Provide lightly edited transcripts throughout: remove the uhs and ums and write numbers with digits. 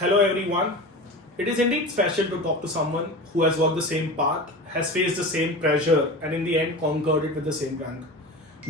Hello everyone. It is indeed special to talk to someone who has walked the same path, has faced the same pressure, and in the end conquered it with the same rank.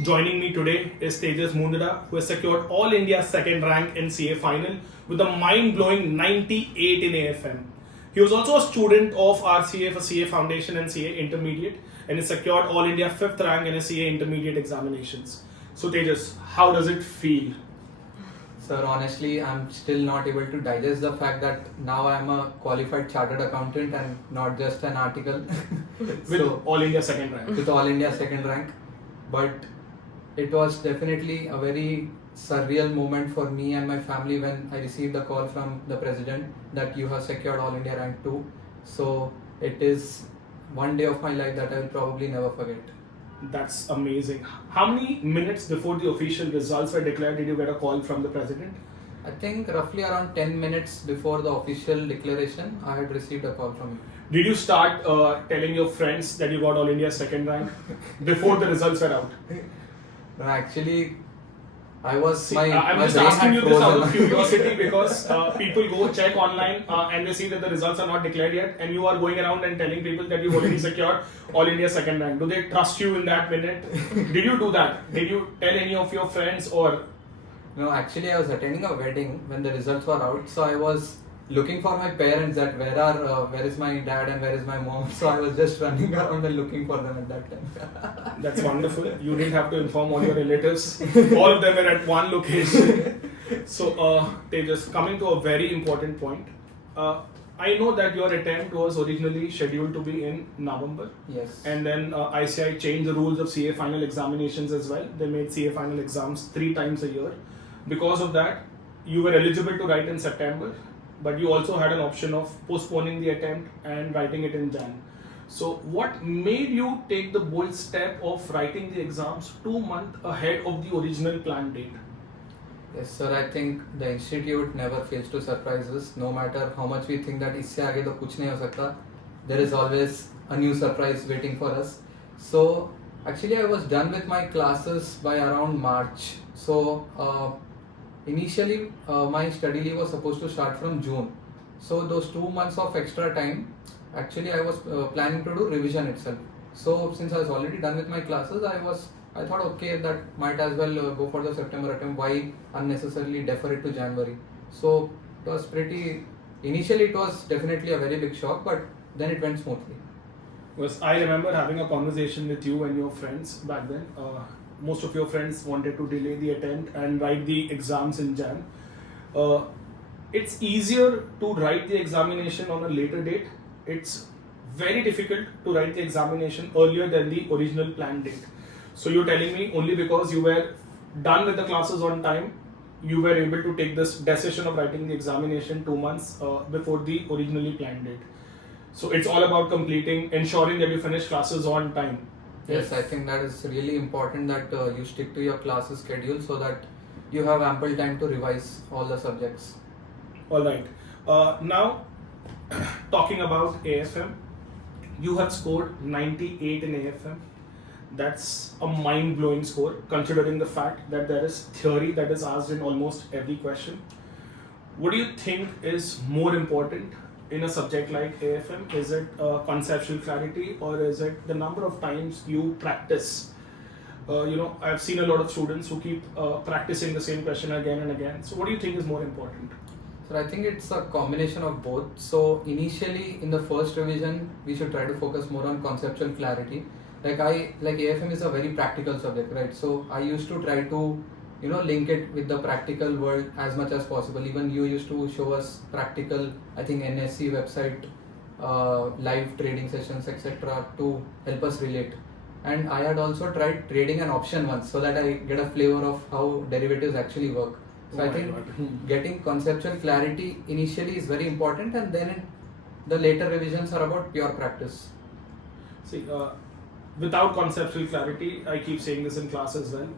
Joining me today is Tejas who has secured All India second rank in CA final with a mind-blowing 98 in AFM. He was also a student of RCA for CA Foundation and CA Intermediate and has secured All India fifth rank in his CA Intermediate examinations. So Tejas, how does it feel? Sir, honestly, I'm still not able to digest the fact that now I'm a qualified chartered accountant and not just an article. With All India second rank. With All India second rank. But it was definitely a very surreal moment for me and my family when I received the call from the president that you have secured All India rank 2. So it is one day of my life that I will probably never forget. That's amazing. How many minutes before the official results were declared did you get a call from the president? I think roughly around 10 minutes before the official declaration, I had received a call from him. Did you start telling your friends that you got All India second rank before the results were out? No, actually, I was I'm my just brain asking had you this out of frozen. curiosity because people go check online and they see that the results are not declared yet, and you are going around and telling people that you've already secured All India second rank. Do they trust you in that minute? Did you do that? Did you tell any of your friends or? No, actually, I was attending a wedding when the results were out, so I was looking for my parents that where is my dad and where is my mom. So I was just running around and looking for them at that time. That's wonderful. You didn't have to inform all your relatives. All of them were at one location. So, Tejas, coming to a very important point. I know that your attempt was originally scheduled to be in November. Yes. And then ICI changed the rules of CA final examinations as well. They made CA final exams 3 times a year. Because of that, you were eligible to write in September, but you also had an option of postponing the attempt and writing it in Jan. So what made you take the bold step of writing the exams 2 months ahead of the original planned date? Yes, sir. I think the institute never fails to surprise us. No matter how much we think that इससे आगे तो कुछ नहीं हो सकता, there is always a new surprise waiting for us. So actually, I was done with my classes by around March. So initially, my study leave was supposed to start from June. So those 2 months of extra time, actually I was planning to do revision itself. So since I was already done with my classes, I thought okay, that might as well go for the September attempt. Why unnecessarily defer it to January? So it was initially it was definitely a very big shock, but then it went smoothly. Because I remember having a conversation with you and your friends back then. Most of your friends wanted to delay the attempt and write the exams in Jan. It's easier to write the examination on a later date. It's very difficult to write the examination earlier than the original planned date. So you're telling me only because you were done with the classes on time, you were able to take this decision of writing the examination 2 months before the originally planned date. So it's all about ensuring that you finish classes on time. Yes, I think that is really important that you stick to your classes schedule so that you have ample time to revise all the subjects. All right. Now, talking about AFM, you have scored 98 in AFM. That's a mind-blowing score considering the fact that there is theory that is asked in almost every question. What do you think is more important in a subject like AFM? Is it conceptual clarity or is it the number of times you practice? I've seen a lot of students who keep practicing the same question again and again. So what do you think is more important? So I think it's a combination of both. So initially in the first revision, we should try to focus more on conceptual clarity. Like AFM is a very practical subject, right? So I used to try to link it with the practical world as much as possible. Even you used to show us practical, I think NSC website, live trading sessions, etc. to help us relate. And I had also tried trading an option once so that I get a flavor of how derivatives actually work. So I think getting conceptual clarity initially is very important, and then the later revisions are about pure practice. See, without conceptual clarity, I keep saying this in class as well.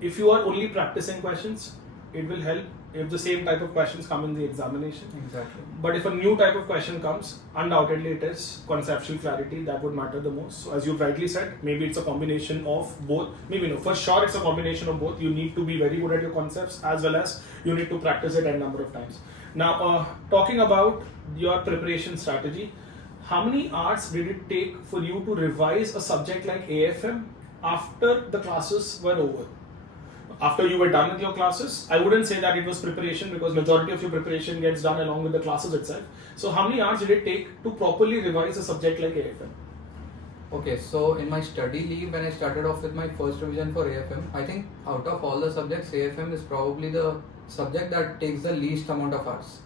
If you are only practicing questions, it will help if the same type of questions come in the examination. Exactly. But if a new type of question comes, undoubtedly it is conceptual clarity that would matter the most. So as you rightly said, maybe it's a combination of both. Maybe no, for sure it's a combination of both. You need to be very good at your concepts as well as you need to practice it a number of times. Now, talking about your preparation strategy, how many hours did it take for you to revise a subject like AFM after the classes were over? After you were done with your classes, I wouldn't say that it was preparation because majority of your preparation gets done along with the classes itself. So how many hours did it take to properly revise a subject like AFM? Okay, so in my study leave, when I started off with my first revision for AFM, I think out of all the subjects, AFM is probably the subject that takes the least amount of hours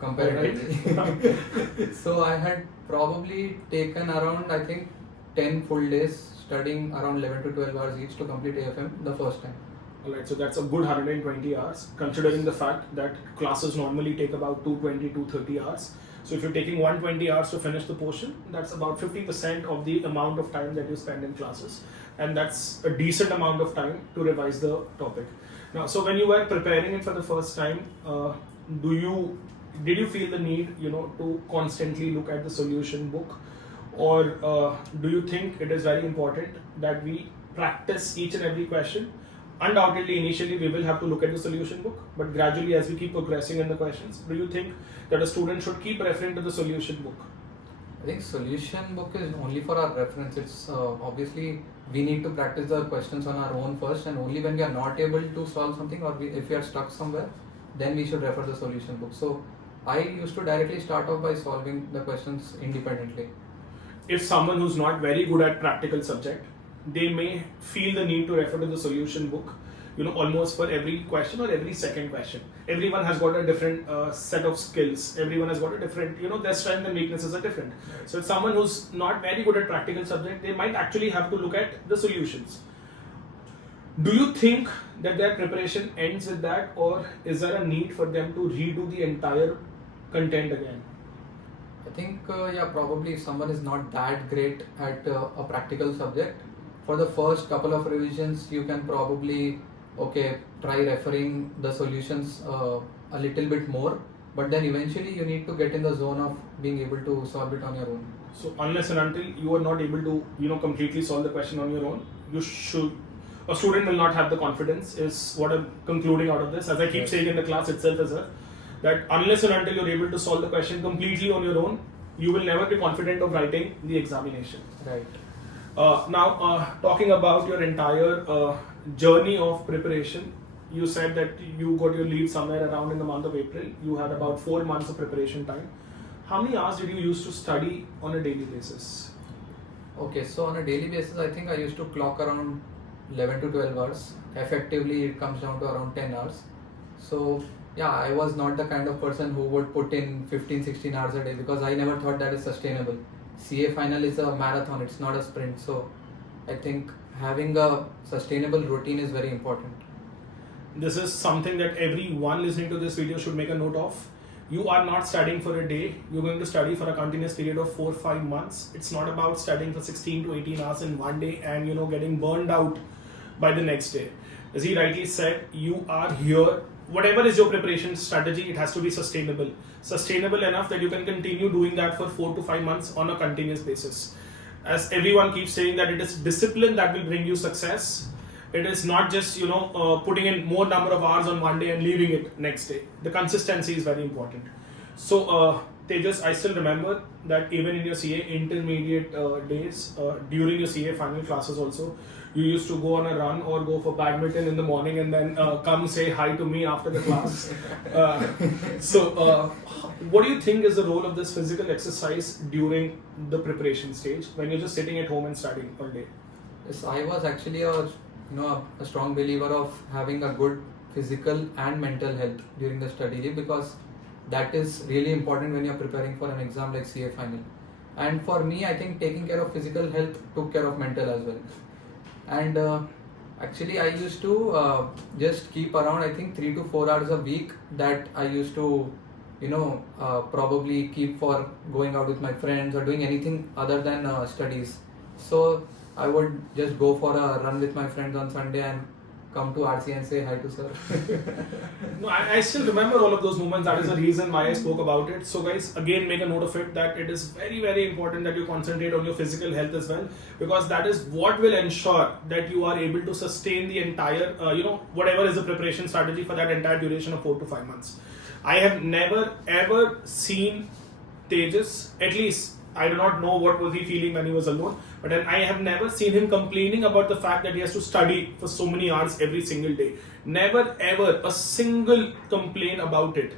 comparatively. So I had probably taken around, I think, 10 full days studying around 11 to 12 hours each to complete AFM the first time. Alright, so that's a good 120 hours, considering the fact that classes normally take about 220 to 30 hours. So if you're taking 120 hours to finish the portion, that's about 50% of the amount of time that you spend in classes. And that's a decent amount of time to revise the topic. Now, so when you were preparing it for the first time, did you feel the need, to constantly look at the solution book? Or do you think it is very important that we practice each and every question? Undoubtedly, initially we will have to look at the solution book, but gradually as we keep progressing in the questions, do you think that a student should keep referring to the solution book? I think solution book is only for our reference. It's obviously we need to practice the questions on our own first, and only when we are not able to solve something or if we are stuck somewhere, then we should refer the solution book. So I used to directly start off by solving the questions independently. If someone who's not very good at practical subject, they may feel the need to refer to the solution book, almost for every question or every second question. Everyone has got a different set of skills. Everyone has got a different, their strengths and weaknesses are different. Right. So if someone who's not very good at practical subject, they might actually have to look at the solutions. Do you think that their preparation ends with that, or is there a need for them to redo the entire content again? I think, probably if someone is not that great at a practical subject, for the first couple of revisions, you can probably, try referring the solutions a little bit more, but then eventually you need to get in the zone of being able to solve it on your own. So unless and until you are not able to, completely solve the question on your own, a student will not have the confidence, is what I'm concluding out of this. As I keep saying in the class itself as well, that unless and until you're able to solve the question completely on your own, you will never be confident of writing the examination. Right. Now, talking about your entire journey of preparation, you said that you got your leave somewhere around in the month of April. You had about 4 months of preparation time. How many hours did you use to study on a daily basis? Okay, so on a daily basis, I think I used to clock around 11 to 12 hours. Effectively, it comes down to around 10 hours. So, I was not the kind of person who would put in 15-16 hours a day because I never thought that is sustainable. CA final is a marathon, it's not a sprint. So, I think having a sustainable routine is very important. This is something that everyone listening to this video should make a note of. You are not studying for a day, you're going to study for a continuous period of 4-5 months. It's not about studying for 16 to 18 hours in one day and getting burned out by the next day. As he rightly said, you are here. Whatever is your preparation strategy, it has to be sustainable. Sustainable enough that you can continue doing that for 4 to 5 months on a continuous basis. As everyone keeps saying that it is discipline that will bring you success. It is not just putting in more number of hours on one day and leaving it next day. The consistency is very important. So Tejas, I still remember that even in your CA intermediate days, during your CA final classes also, you used to go on a run or go for badminton in the morning and then come say hi to me after the class. What do you think is the role of this physical exercise during the preparation stage when you're just sitting at home and studying all day? Yes, I was actually a strong believer of having a good physical and mental health during the study day because that is really important when you're preparing for an exam like CA final. And for me, I think taking care of physical health took care of mental as well. And actually, I used to just keep around, I think, 3 to 4 hours a week that I used to, probably keep for going out with my friends or doing anything other than studies. So I would just go for a run with my friends on Sunday and come to RC and say hi to sir. No, I still remember all of those moments. That is the reason why I spoke about it. So guys, again, make a note of it that it is very, very important that you concentrate on your physical health as well, because that is what will ensure that you are able to sustain the entire, whatever is the preparation strategy for that entire duration of 4 to 5 months. I have never ever seen Tejas, at least I do not know what was he feeling when he was alone, but then I have never seen him complaining about the fact that he has to study for so many hours every single day. Never ever a single complaint about it.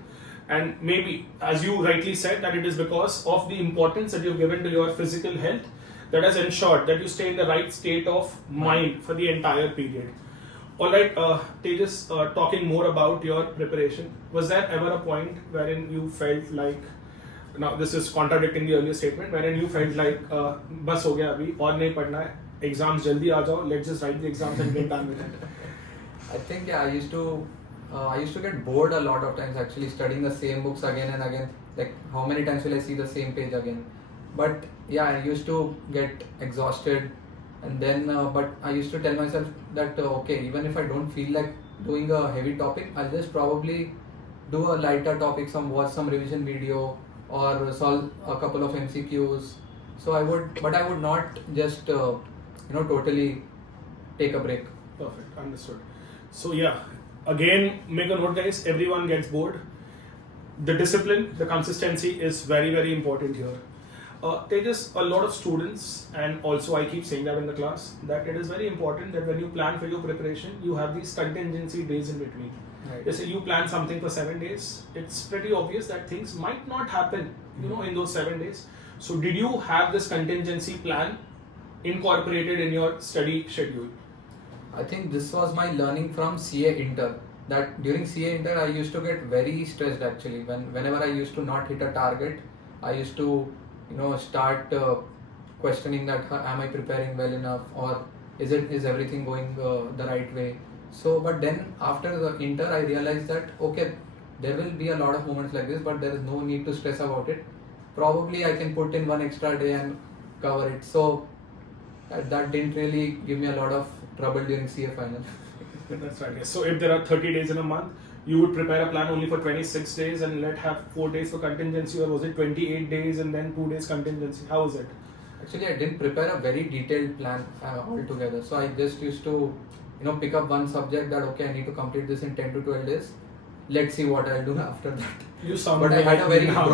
And maybe, as you rightly said, that it is because of the importance that you've given to your physical health that has ensured that you stay in the right state of mind for the entire period. Alright, Tejas, talking more about your preparation, was there ever a point wherein you felt like, now this is contradicting the earlier statement, wherein you felt like, बस हो गया अभी और नहीं पढ़ना है, exams जल्दी आ जाओ, let's just write the exams and get done with it? I think yeah, I used to get bored a lot of times actually studying the same books again and again. Like how many times will I see the same page again? But yeah, I used to get exhausted, and then but I used to tell myself that okay, even if I don't feel like doing a heavy topic, I'll just probably do a lighter topic, watch some revision video or solve a couple of MCQs. So I would not just totally take a break. Perfect, understood. So yeah, again, make a note, guys. Everyone gets bored. The discipline, the consistency is very, very important here. Tejas, a lot of students, and also I keep saying that in the class, that it is very important that when you plan for your preparation, you have these contingency days in between. Right. Let's say you plan something for 7 days. It's pretty obvious that things might not happen, in those 7 days. So, did you have this contingency plan incorporated in your study schedule? I think this was my learning from CA Inter. That during CA Inter, I used to get very stressed actually. Whenever I used to not hit a target, I used to, start questioning that am I preparing well enough, or is everything going the right way. So, but then after the Inter, I realized that okay, there will be a lot of moments like this, but there is no need to stress about it. Probably I can put in one extra day and cover it. So that didn't really give me a lot of trouble during CA final. That's right. Yes. So if there are 30 days in a month, you would prepare a plan only for 26 days and let have 4 days for contingency, or was it 28 days and then 2 days contingency? How was it? Actually, I didn't prepare a very detailed plan altogether. So I just used to, pick up one subject that okay, I need to complete this in 10 to 12 days. Let's see what I'll do after that. You sound. But I had a very now.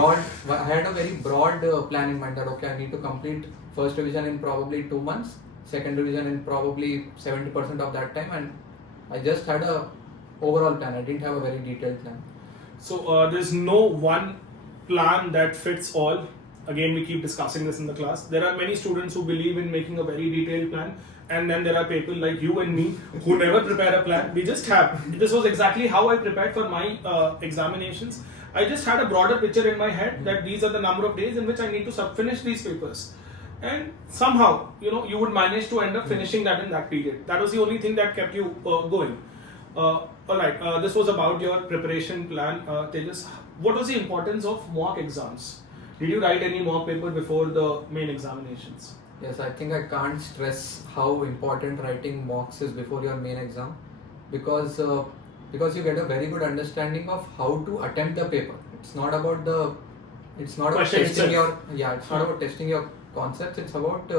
broad plan in mind that okay, I need to complete first revision in probably 2 months, second revision in probably 70% of that time, and I just had a overall plan. I didn't have a very detailed plan. So there's no one plan that fits all. Again, we keep discussing this in the class. There are many students who believe in making a very detailed plan, and then there are people like you and me who never prepare a plan. We just have. This was exactly how I prepared for my examinations. I just had a broader picture in my head that these are the number of days in which I need to finish these papers. And somehow, you would manage to end up finishing that in that period. That was the only thing that kept you going. Alright, this was about your preparation plan. Tejas, what was the importance of mock exams? Did you write any mock paper before the main examinations? Yes, I think I can't stress how important writing mocks is before your main exam, because you get a very good understanding of how to attempt the paper. It's not about Question testing itself. it's not about testing your concepts. It's about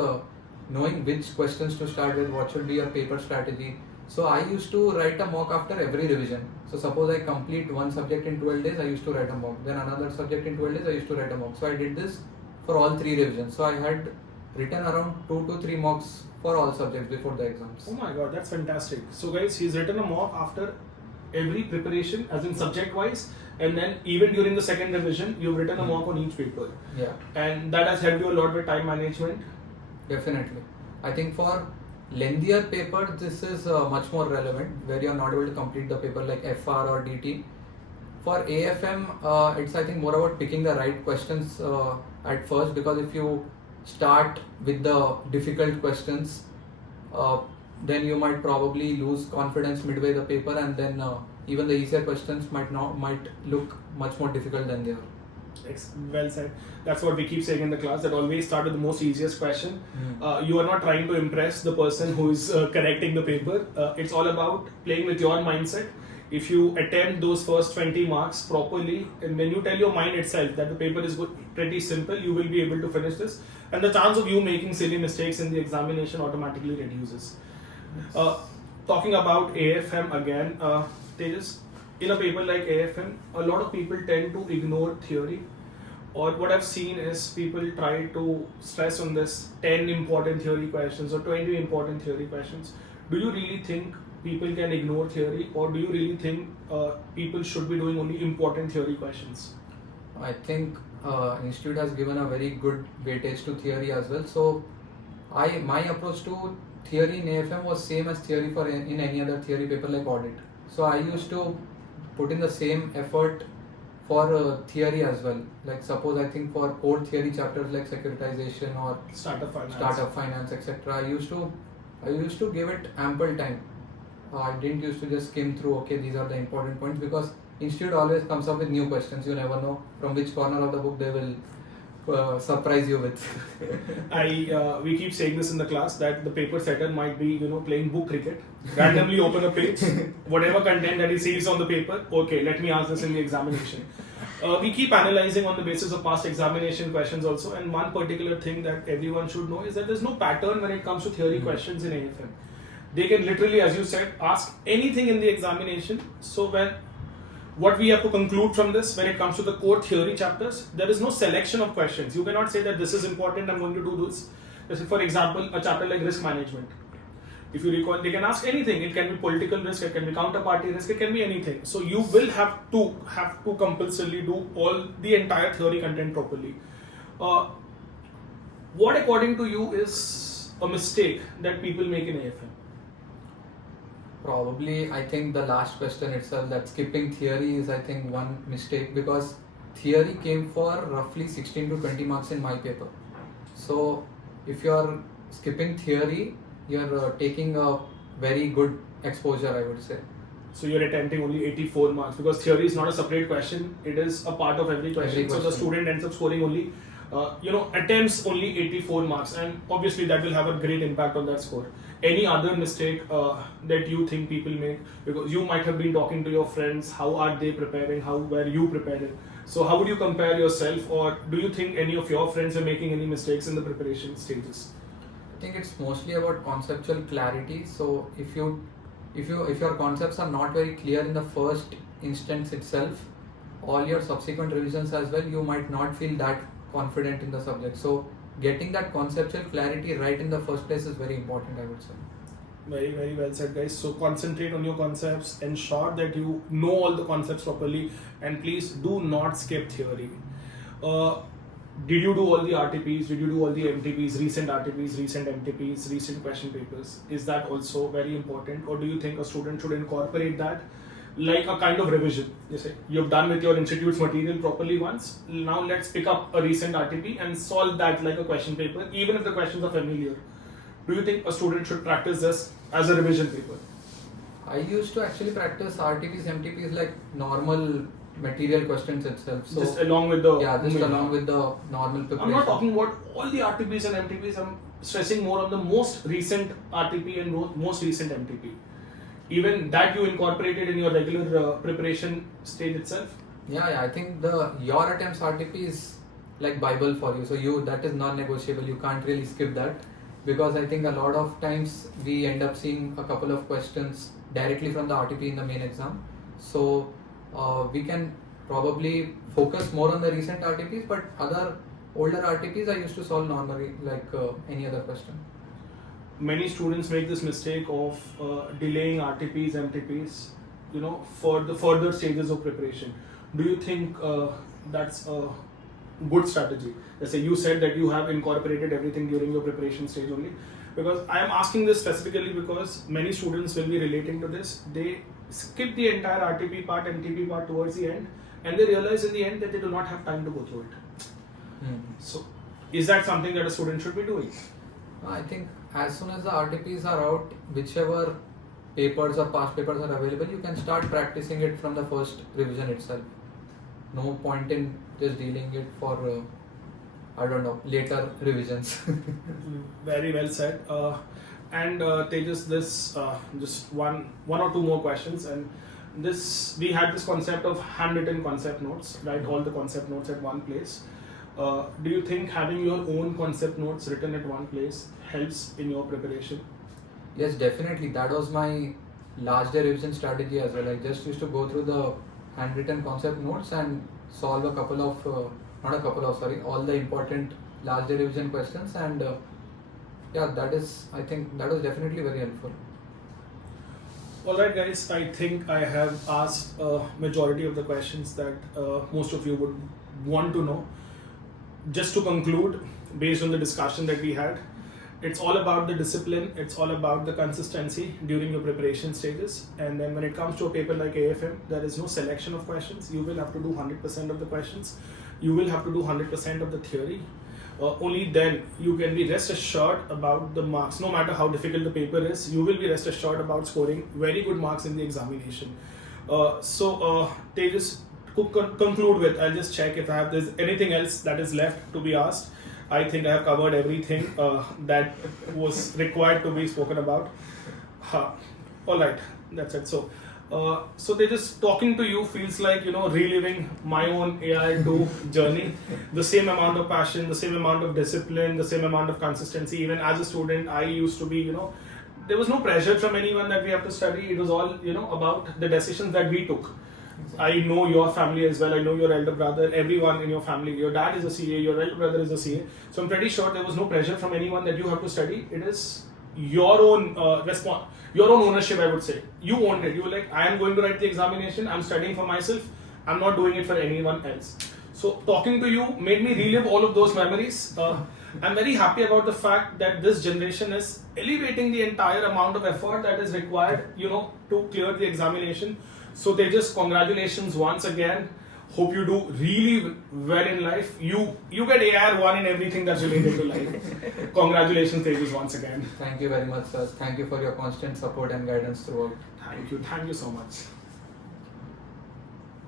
knowing which questions to start with, what should be your paper strategy. So I used to write a mock after every revision. So suppose I complete one subject in 12 days, I used to write a mock. Then another subject in 12 days, I used to write a mock. So I did this for all 3 revisions. So I had written around 2 to 3 mocks for all subjects before the exams. Oh my god, that's fantastic. So guys, he's written a mock after every preparation, as in subject wise, and then even during the second revision, you've written a mock on each paper. Yeah. And that has helped you a lot with time management. Definitely. I think for lengthier paper, this is much more relevant, where you're not able to complete the paper like FR or DT. For AFM, it's I think more about picking the right questions at first, because if you start with the difficult questions, then you might probably lose confidence midway the paper, and then even the easier questions might look much more difficult than they are. Well said. That's what we keep saying in the class, that always start with the most easiest question. You are not trying to impress the person who is correcting the paper. It's all about playing with your mindset. If you attempt those first 20 marks properly, and when you tell your mind itself that the paper is pretty simple, you will be able to finish this, and the chance of you making silly mistakes in the examination automatically reduces. Talking about AFM again, Tejas, in a paper like AFM, a lot of people tend to ignore theory. Or what I've seen is people try to stress on this 10 important theory questions or 20 important theory questions. Do you really think people can ignore theory, or do you really think people should be doing only important theory questions? I think institute has given a very good weightage to theory as well. So my approach to theory in AFM was same as theory for in any other theory paper like audit. So I used to put in the same effort for theory as well. Like suppose I think for core theory chapters like securitization or startup finance, etc. I used to give it ample time. I didn't used to just skim through. Okay, these are the important points, because institute always comes up with new questions. You never know from which corner of the book they will surprise you with. We keep saying this in the class that the paper setter might be playing book cricket, randomly open a page, whatever content that he sees on the paper. Okay, let me ask this in the examination. We keep analyzing on the basis of past examination questions also, and one particular thing that everyone should know is that there's no pattern when it comes to theory questions in AFM. They can literally, as you said, ask anything in the examination. So what we have to conclude from this, when it comes to the core theory chapters, there is no selection of questions. You cannot say that this is important, I'm going to do this. Let's say, for example, a chapter like risk management. If you recall, they can ask anything. It can be political risk, it can be counterparty risk, it can be anything. So you will have to compulsorily do all the entire theory content properly. What according to you is a mistake that people make in AFM? Probably, I think the last question itself, that skipping theory, is I think one mistake, because theory came for roughly 16 to 20 marks in my paper. So if you are skipping theory, you are taking a very good exposure, I would say. So you're attempting only 84 marks, because theory is not a separate question, it is a part of every question. So the student ends up scoring only attempts only 84 marks, and obviously that will have a great impact on that score. Any other mistake that you think people make? Because you might have been talking to your friends, how are they preparing, how were you preparing? So how would you compare yourself, or do you think any of your friends are making any mistakes in the preparation stages? I think it's mostly about conceptual clarity. So if your concepts are not very clear in the first instance itself, all your subsequent revisions as well, you might not feel that confident in the subject. So getting that conceptual clarity right in the first place is very important, I would say. Very, very well said, guys. So concentrate on your concepts, ensure that you know all the concepts properly, and please do not skip theory. Did you do all the RTPs? Did you do all the MTPs, recent RTPs, recent MTPs, recent question papers? Is that also very important, or do you think a student should incorporate that like a kind of revision? You say you've done with your institute's material properly once, now let's pick up a recent RTP and solve that like a question paper, even if the questions are familiar. Do you think a student should practice this as a revision paper? I used to actually practice RTPs, MTPs like normal material questions itself. So just along with the along with the normal preparation. I'm not talking about all the RTPs and MTPs. I'm stressing more on the most recent RTP and most recent MTP. Even that you incorporated in your regular preparation stage itself. Yeah, I think your attempts RTP is like Bible for you. So that is non-negotiable. You can't really skip that, because I think a lot of times we end up seeing a couple of questions directly from the RTP in the main exam. So we can probably focus more on the recent RTPs, but other older RTPs I used to solve normally like any other question. Many students make this mistake of delaying RTPs, MTPs, for the further stages of preparation. Do you think that's a good strategy? Let's say you said that you have incorporated everything during your preparation stage only. Because I am asking this specifically because many students will be relating to this. They skip the entire RTP part, MTP part towards the end, and they realize in the end that they do not have time to go through it. So, is that something that a student should be doing? I think as soon as the RTPs are out, whichever papers or past papers are available, you can start practicing it from the first revision itself. No point in just dealing it for later revisions. Very well said. And Tejas, this just one or two more questions, and this we had this concept of handwritten concept notes, right? All the concept notes at one place. Do you think having your own concept notes written at one place helps in your preparation? Yes, definitely. That was my last day revision strategy as well. I just used to go through the handwritten concept notes and solve a couple of, not a couple of, sorry, all the important last day revision questions, and yeah, I think that was definitely very helpful. Alright guys, I think I have asked a majority of the questions that most of you would want to know. Just to conclude, based on the discussion that we had, it's all about the discipline, it's all about the consistency during your preparation stages. And then when it comes to a paper like AFM, there is no selection of questions. You will have to do 100% of the questions. You will have to do 100% of the theory. Only then you can be rest assured about the marks. No matter how difficult the paper is, you will be rest assured about scoring very good marks in the examination. Tejas, to conclude with, I'll just check if there's anything else that is left to be asked. I think I have covered everything that was required to be spoken about. All right, that's it. So they just talking to you feels like, you know, reliving my own AR2 journey. The same amount of passion, the same amount of discipline, the same amount of consistency. Even as a student, I used to be, you know, there was no pressure from anyone that we have to study. It was all, you know, about the decisions that we took. I know your family as well. I know your elder brother, everyone in your family. Your dad is a CA, your elder brother is a CA. So I'm pretty sure there was no pressure from anyone that you have to study. It is your own your own ownership, I would say. You owned it. You were like, I am going to write the examination. I'm studying for myself. I'm not doing it for anyone else. So talking to you made me relive all of those memories. I'm very happy about the fact that this generation is elevating the entire amount of effort that is required, you know, to clear the examination. So Tejas, congratulations once again. Hope you do really well in life. You get AR1 in everything that's related to life. Congratulations, Tejas, once again. Thank you very much, sir. Thank you for your constant support and guidance throughout. Thank you so much.